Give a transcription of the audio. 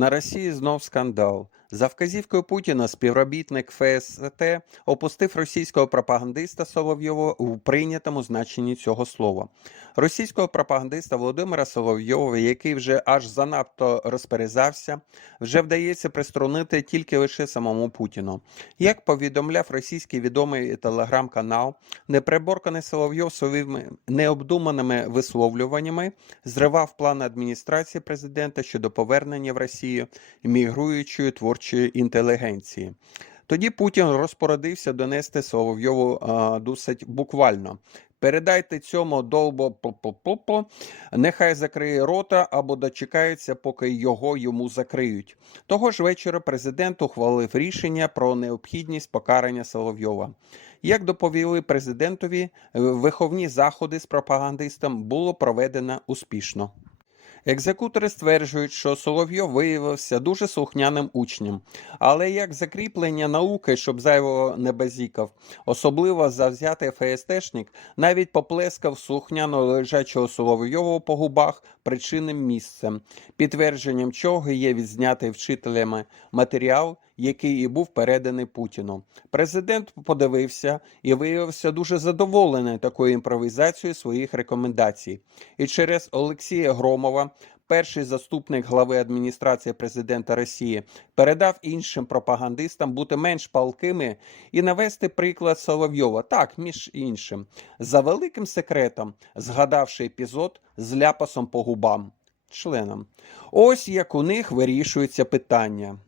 На Росії знов скандал. За вказівкою Путіна співробітник ФСТ опустив російського пропагандиста Соловйова у прийнятому значенні цього слова. Російського пропагандиста Володимира Соловйова, який вже аж занадто розперезався, вже вдається приструнити тільки лише самому Путіну. Як повідомляв російський відомий телеграм-канал, неприборканий Соловйов своїми необдуманими висловлюваннями зривав плани адміністрації президента щодо повернення в Росію мігруючої творчої інтелігенції. Тоді Путін розпорядився донести Соловйову досить буквально. Передайте цьому долбо по нехай закриє рота або дочекається, поки його йому закриють. Того ж вечора президент ухвалив рішення про необхідність покарання Соловйова. Як доповіли президентові, е, виховні заходи з пропагандистом було проведено успішно. Екзекутори стверджують, що Соловйов виявився дуже слухняним учнем, але як закріплення науки, щоб зайвого не базікав, особливо завзятий ФСТшник, навіть поплескав слухняно лежачого Соловйова по губах причинним місцем, підтвердженням чого є відзнятий вчителями матеріал, який і був переданий Путіну. Президент подивився і виявився дуже задоволений такою імпровізацією своїх рекомендацій. І через Олексія Громова, перший заступник глави адміністрації президента Росії, передав іншим пропагандистам бути менш палкими і навести приклад Соловйова, так, між іншим, за великим секретом, згадавши епізод з ляпасом по губам членам. Ось як у них вирішується питання.